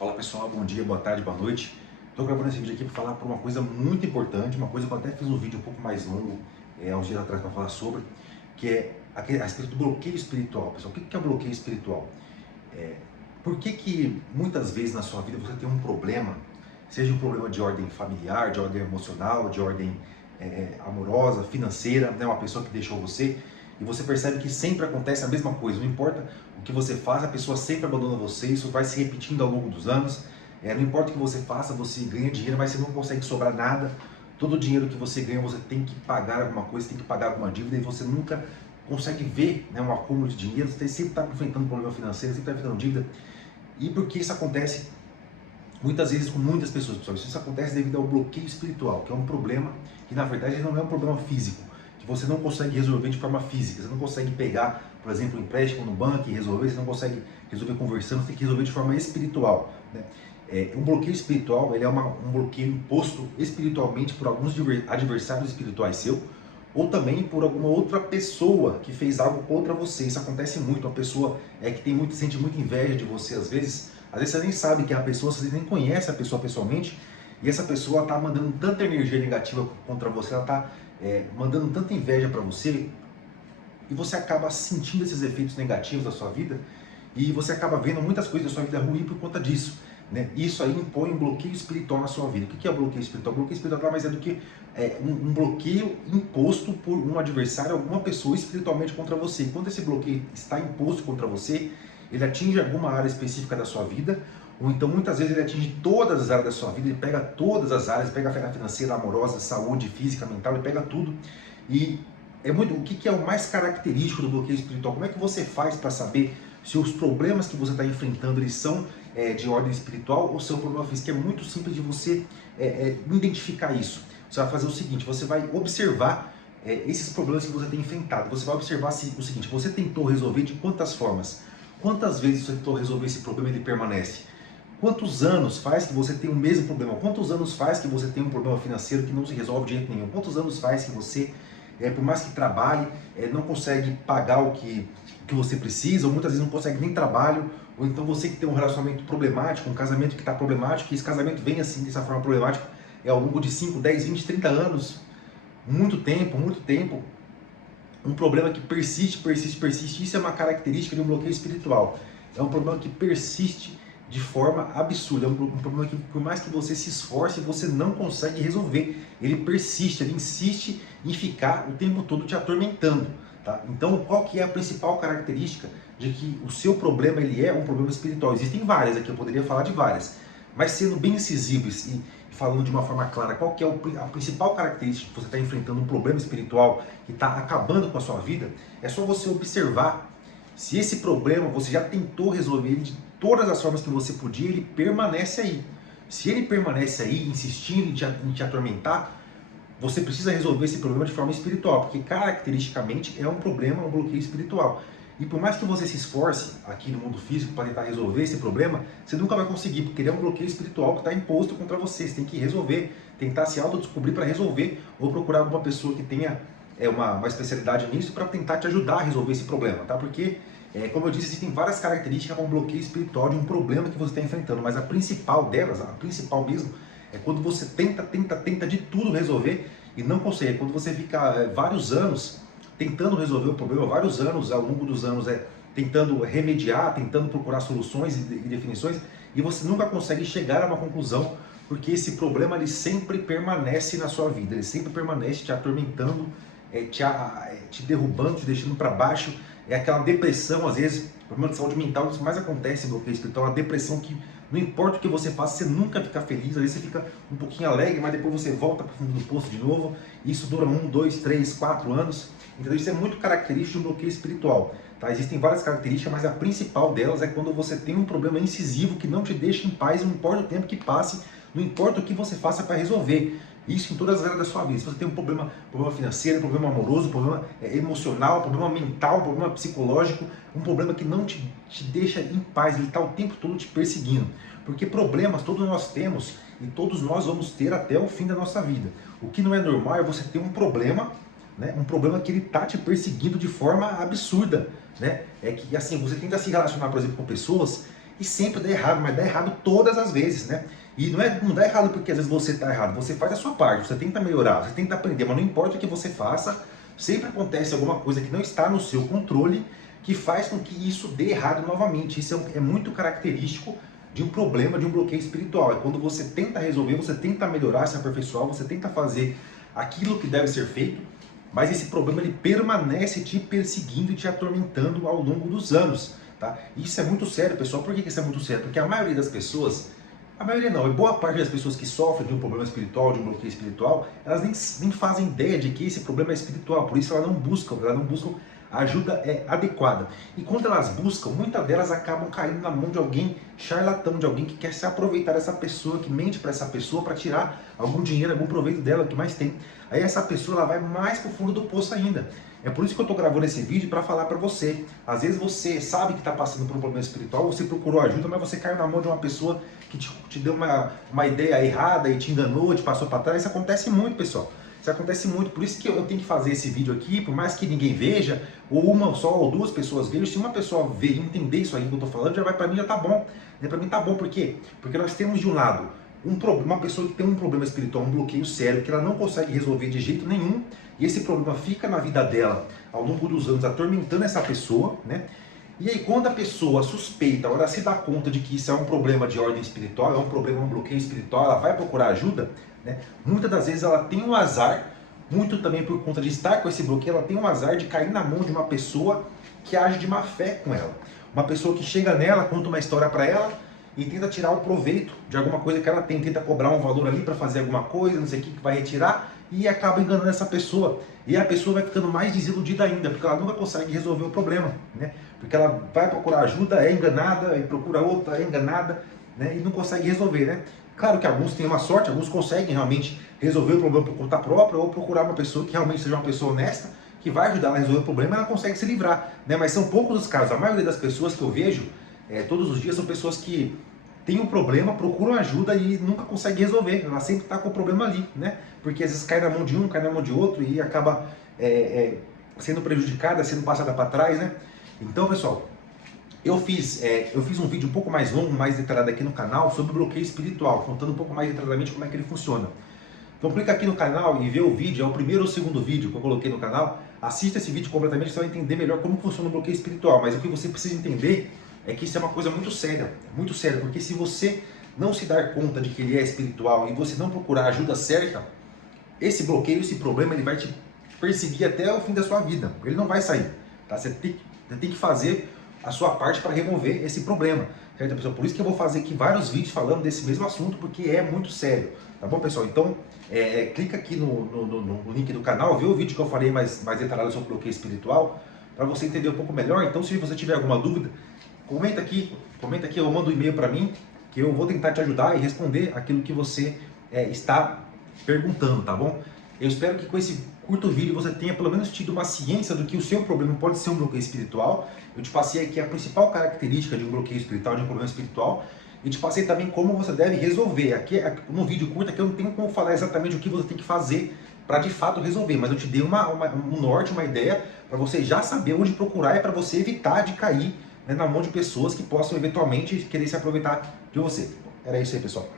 Fala pessoal, bom dia, boa tarde, boa noite. Estou gravando esse vídeo aqui para falar por uma coisa muito importante, uma coisa que eu até fiz um vídeo um pouco mais longo há uns dias atrás para falar sobre, que é a respeito do bloqueio espiritual. Pessoal, o que é o bloqueio espiritual? É, por que muitas vezes na sua vida você tem um problema, seja um problema de ordem familiar, de ordem emocional, de ordem amorosa, financeira, né, uma pessoa que deixou você, e você percebe que sempre acontece a mesma coisa, não importa o que você faz, a pessoa sempre abandona você, isso vai se repetindo ao longo dos anos, não importa o que você faça, você ganha dinheiro, mas você não consegue sobrar nada, todo o dinheiro que você ganha você tem que pagar alguma coisa, tem que pagar alguma dívida, e você nunca consegue ver, né, um acúmulo de dinheiro, você sempre está enfrentando problema financeiro, sempre está enfrentando dívida. E por que isso acontece muitas vezes com muitas pessoas, pessoal? Isso acontece devido ao bloqueio espiritual, que é um problema que na verdade não é um problema físico, que você não consegue resolver de forma física, você não consegue pegar, por exemplo, um empréstimo no banco e resolver, você não consegue resolver conversando, você tem que resolver de forma espiritual, né? Um bloqueio espiritual, ele é um bloqueio imposto espiritualmente por alguns adversários espirituais seu, ou também por alguma outra pessoa que fez algo contra você. Isso acontece muito, uma pessoa que tem muito, sente muita inveja de você às vezes você nem sabe que é a pessoa, você nem conhece a pessoa pessoalmente, e essa pessoa está mandando tanta energia negativa contra você, ela está mandando tanta inveja para você, e você acaba sentindo esses efeitos negativos da sua vida, e você acaba vendo muitas coisas da sua vida ruim por conta disso, né? Isso aí impõe um bloqueio espiritual na sua vida. O que é o bloqueio espiritual? O bloqueio espiritual nada mais é do que um bloqueio imposto por um adversário, alguma pessoa espiritualmente contra você. E quando esse bloqueio está imposto contra você, ele atinge alguma área específica da sua vida, ou então muitas vezes ele atinge todas as áreas da sua vida, ele pega todas as áreas, pega a área financeira, amorosa, saúde, física, mental, ele pega tudo. E o que é o mais característico do bloqueio espiritual? Como é que você faz para saber se os problemas que você está enfrentando eles são de ordem espiritual ou são problema físico? É muito simples de você identificar isso. Você vai fazer o seguinte, você vai observar esses problemas que você tem enfrentado. Você vai observar o seguinte, você tentou resolver de quantas formas? Quantas vezes você tentou resolver esse problema e ele permanece? Quantos anos faz que você tem o mesmo problema? Quantos anos faz que você tem um problema financeiro que não se resolve de jeito nenhum? Quantos anos faz que você, por mais que trabalhe, não consegue pagar o que você precisa, ou muitas vezes não consegue nem trabalho, ou então você que tem um relacionamento problemático, um casamento que está problemático, e esse casamento vem assim, dessa forma problemática, ao longo de 5, 10, 20, 30 anos, muito tempo, um problema que persiste, persiste, persiste. Isso é uma característica de um bloqueio espiritual. É um problema que persiste de forma absurda. É um problema que, por mais que você se esforce, você não consegue resolver. Ele persiste, ele insiste em ficar o tempo todo te atormentando. Tá? Então, qual que é a principal característica de que o seu problema ele é um problema espiritual? Existem várias aqui, eu poderia falar de várias. Mas sendo bem incisivos e falando de uma forma clara, qual que é a principal característica que você está enfrentando um problema espiritual que está acabando com a sua vida, é só você observar se esse problema você já tentou resolver ele de todas as formas que você podia, ele permanece aí. Se ele permanece aí, insistindo em te atormentar, você precisa resolver esse problema de forma espiritual, porque caracteristicamente é um problema, um bloqueio espiritual. E por mais que você se esforce aqui no mundo físico para tentar resolver esse problema, você nunca vai conseguir, porque ele é um bloqueio espiritual que está imposto contra você. Você tem que resolver, tentar se autodescobrir para resolver, ou procurar alguma pessoa que tenha uma especialidade nisso para tentar te ajudar a resolver esse problema, tá? Porque, como eu disse, existem várias características para um bloqueio espiritual de um problema que você está enfrentando, mas a principal delas, a principal mesmo, é quando você tenta de tudo resolver e não consegue. Quando você fica vários anos tentando resolver o problema, vários anos, ao longo dos anos, tentando remediar, tentando procurar soluções e definições, e você nunca consegue chegar a uma conclusão, porque esse problema ele sempre permanece na sua vida, ele sempre permanece te atormentando, te derrubando, te deixando para baixo. É aquela depressão, às vezes, problema de saúde mental, isso mais acontece em bloqueio espiritual, uma depressão que não importa o que você faça, você nunca fica feliz, às vezes você fica um pouquinho alegre, mas depois você volta para o fundo do poço de novo, e isso dura 1, 2, 3, 4 anos, então isso é muito característico de um bloqueio espiritual. Tá? Existem várias características, mas a principal delas é quando você tem um problema incisivo que não te deixa em paz, não importa o tempo que passe, não importa o que você faça para resolver. Isso em todas as áreas da sua vida. Se você tem um problema financeiro, um problema amoroso, um problema emocional, um problema mental, um problema psicológico, um problema que não te deixa em paz, ele está o tempo todo te perseguindo. Porque problemas todos nós temos e todos nós vamos ter até o fim da nossa vida. O que não é normal é você ter um problema, né, um problema que ele está te perseguindo de forma absurda. Né? É que assim, você tenta se relacionar, por exemplo, com pessoas e sempre dá errado, mas dá errado todas as vezes, né? E não dá errado porque às vezes você está errado, você faz a sua parte, você tenta melhorar, você tenta aprender, mas não importa o que você faça, sempre acontece alguma coisa que não está no seu controle, que faz com que isso dê errado novamente. Isso é muito característico de um problema, de um bloqueio espiritual. É quando você tenta resolver, você tenta melhorar, se aperfeiçoar, você tenta fazer aquilo que deve ser feito, mas esse problema ele permanece te perseguindo e te atormentando ao longo dos anos. Tá? Isso é muito sério, pessoal. Por que isso é muito sério? Porque a maioria das pessoas, a maioria não, boa parte das pessoas que sofrem de um problema espiritual, de um bloqueio espiritual, elas nem fazem ideia de que esse problema é espiritual, por isso elas não buscam ajuda adequada. E quando elas buscam, muitas delas acabam caindo na mão de alguém charlatão, de alguém que quer se aproveitar dessa pessoa, que mente para essa pessoa para tirar algum dinheiro, algum proveito dela, o que mais tem. Aí essa pessoa ela vai mais para o fundo do poço ainda. É por isso que eu estou gravando esse vídeo para falar para você. Às vezes você sabe que está passando por um problema espiritual, você procurou ajuda, mas você caiu na mão de uma pessoa que te deu uma ideia errada e te enganou, te passou para trás. Isso acontece muito, pessoal. Isso acontece muito, por isso que eu tenho que fazer esse vídeo aqui, por mais que ninguém veja, ou uma só ou duas pessoas vejam, se uma pessoa ver e entender isso aí que eu estou falando, já vai para mim, já tá bom. Né? Para mim tá bom, por quê? Porque nós temos de um lado uma pessoa que tem um problema espiritual, um bloqueio sério, que ela não consegue resolver de jeito nenhum, e esse problema fica na vida dela ao longo dos anos, atormentando essa pessoa, né? E aí quando a pessoa suspeita, ela se dá conta de que isso é um problema de ordem espiritual, é um problema, um bloqueio espiritual, ela vai procurar ajuda, né? Muitas das vezes ela tem um azar, muito também por conta de estar com esse bloqueio, ela tem um azar de cair na mão de uma pessoa que age de má fé com ela. Uma pessoa que chega nela, conta uma história para ela e tenta tirar o proveito de alguma coisa que ela tem, tenta cobrar um valor ali para fazer alguma coisa, não sei o que vai retirar, e acaba enganando essa pessoa. E a pessoa vai ficando mais desiludida ainda, porque ela nunca consegue resolver o problema, né? Porque ela vai procurar ajuda, é enganada, e procura outra, é enganada, né? E não consegue resolver, né? Claro que alguns têm uma sorte, alguns conseguem realmente resolver o problema por conta própria, ou procurar uma pessoa que realmente seja uma pessoa honesta, que vai ajudar ela a resolver o problema, e ela consegue se livrar, né? Mas são poucos os casos. A maioria das pessoas que eu vejo todos os dias são pessoas que têm um problema, procuram ajuda e nunca conseguem resolver. Ela sempre está com o problema ali, né? Porque às vezes cai na mão de um, cai na mão de outro e acaba sendo prejudicada, sendo passada para trás, né? Então, pessoal, eu fiz um vídeo um pouco mais longo, mais detalhado aqui no canal sobre bloqueio espiritual, contando um pouco mais detalhadamente como é que ele funciona. Então clica aqui no canal e vê o vídeo, é o primeiro ou segundo vídeo que eu coloquei no canal. Assista esse vídeo completamente, você vai entender melhor como funciona o bloqueio espiritual. Mas o que você precisa entender é que isso é uma coisa muito séria, porque se você não se dar conta de que ele é espiritual e você não procurar a ajuda certa, esse bloqueio, esse problema, ele vai te perseguir até o fim da sua vida. Ele não vai sair, tá? Você tem que fazer a sua parte para remover esse problema, certo, pessoal? Por isso que eu vou fazer aqui vários vídeos falando desse mesmo assunto, porque é muito sério, tá bom, pessoal? Então, clica aqui no link do canal, vê o vídeo que eu falei mais detalhado sobre bloqueio espiritual, para você entender um pouco melhor. Então, se você tiver alguma dúvida, comenta aqui, ou manda um e-mail para mim, que eu vou tentar te ajudar e responder aquilo que você está perguntando, tá bom? Eu espero que com esse curto vídeo você tenha pelo menos tido uma ciência do que o seu problema pode ser um bloqueio espiritual. Eu te passei aqui a principal característica de um bloqueio espiritual, de um problema espiritual, e te passei também como você deve resolver. Aqui no vídeo curto aqui eu não tenho como falar exatamente o que você tem que fazer para de fato resolver, mas eu te dei um norte, uma ideia para você já saber onde procurar e para você evitar de cair, né, na mão de pessoas que possam eventualmente querer se aproveitar de você. Era isso aí, pessoal.